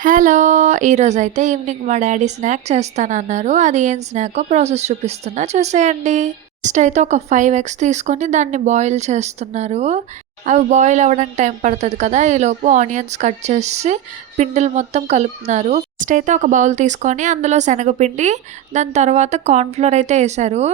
Hello! ఈరోజైతే evening మా daddy snack చేస్తానన్నారు. అది ఏం స్నాకో ప్రాసెస్ చూపిస్తున్నా చూసేయండి. ఫస్ట్ అయితే ఒక 5 ఎగ్స్ తీసుకొని దాన్ని బాయిల్ చేస్తున్నారు. అవి బాయిల్ అవ్వడానికి టైం పడతది కదా! ఈలోపు ఆనియన్స్ కట్ చేసి పిండిలు మొత్తం కలుపుతున్నారు. ఫస్ట్ అయితే ఒక బౌల్ తీసుకొని అందులో శనగపిండి, దాని తర్వాత కార్న్ ఫ్లోర్ అయితే ఏశారు.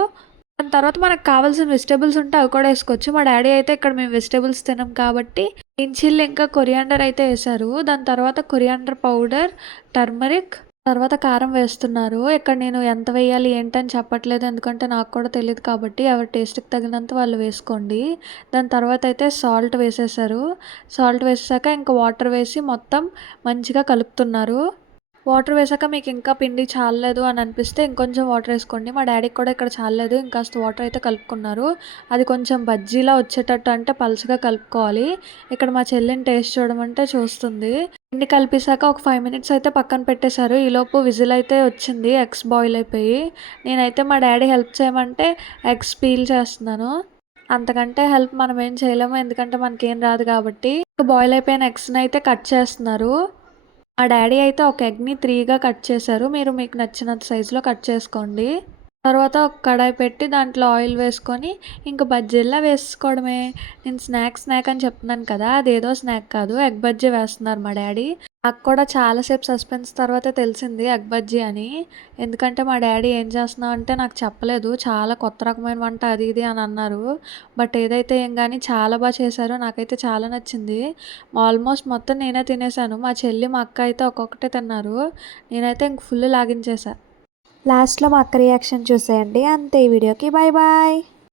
దాని తర్వాత మనకు కావాల్సిన వెజిటబుల్స్ ఉంటే అవి కూడా ఏసుకోవచ్చు. మా డ్యాడీ అయితే ఇక్కడ మేము వెజిటబుల్స్ తినం కాబట్టి గ్రీన్ చిల్లీ ఇంకా కొరియాండర్ అయితే ఏశారు. దాని తర్వాత కొరియాండర్ పౌడర్, టర్మరిక్, తర్వాత కారం వేస్తున్నారు. ఇక్కడ నేను ఎంత వేయాలి ఏంటని చెప్పట్లేదు. ఎందుకంటే నాకు కూడా తెలీదు కాబట్టి ఎవరి టేస్ట్‌కి తగినంత వాళ్ళు వేసుకోండి. దాని తర్వాత అయితే సాల్ట్ వేసేశారు. సాల్ట్ వేసేసాక ఇంకా వాటర్ వేసి మొత్తం మంచిగా కలుపుతున్నారు. వాటర్ వేసాక మీకు ఇంకా పిండి చాలలేదు అని అనిపిస్తే ఇంకొంచెం వాటర్ వేసుకోండి. మా డ్యాడీకి కూడా ఇక్కడ చాలలేదు. ఇంకాస్త వాటర్ అయితే కలుపుకున్నారు. అది కొంచెం బజ్జీలా వచ్చేటట్టు అంటే పలుచగా కలుపుకోవాలి. ఇక్కడ మా చెల్లిని టేస్ట్ చూడమంటే చూస్తుంది. పిండి కలిపేసాక ఒక 5 మినిట్స్ అయితే పక్కన పెట్టేశారు. ఈలోపు విజిల్ అయితే వచ్చింది. ఎగ్స్ బాయిల్ అయిపోయి. నేనైతే మా డ్యాడీ హెల్ప్ చేయమంటే ఎగ్స్ పీల్ చేస్తున్నాను. అంతకంటే హెల్ప్ మనం ఏం చేయలేము. ఎందుకంటే మనకేం రాదు కాబట్టి. బాయిల్ అయిపోయిన ఎగ్స్‌ని అయితే కట్ చేస్తున్నారు. మా డ్యాడీ అయితే ఒక ఎగ్‌ని 3గా కట్ చేశారు. మీకు నచ్చినంత సైజులో కట్ చేసుకోండి. తర్వాత ఒక కడాయి పెట్టి దాంట్లో ఆయిల్ వేసుకొని ఇంక బజ్జీల్లా వేసుకోవడమే. నేను స్నాక్ అని చెప్తున్నాను కదా! అదేదో స్నాక్ కాదు. ఎగ్ బజ్జీ వేస్తున్నారు మా డ్యాడీ. నాకు కూడా చాలా సేపు సస్పెన్స్ తర్వాత తెలిసింది ఎగ్ బజ్జీ అని. ఎందుకంటే మా డ్యాడీ ఏం చేస్తున్నావు అంటే నాకు చెప్పలేదు. చాలా కొత్త రకమైన వంట అది ఇది అని అన్నారు. బట్ ఏదైతే ఏం గాని చాలా చేశారు. నాకైతే చాలా నచ్చింది. ఆల్మోస్ట్ మొత్తం నేనే తినేసాను. మా చెల్లి, మా అక్క అయితే ఒక్కొక్కటే తిన్నారు. నేనైతే ఇంక ఫుల్ లాగించేసా. లాస్ట్‌లో మా అక్క రియాక్షన్ చూసేయండి. అంతే ఈ వీడియోకి. Bye bye.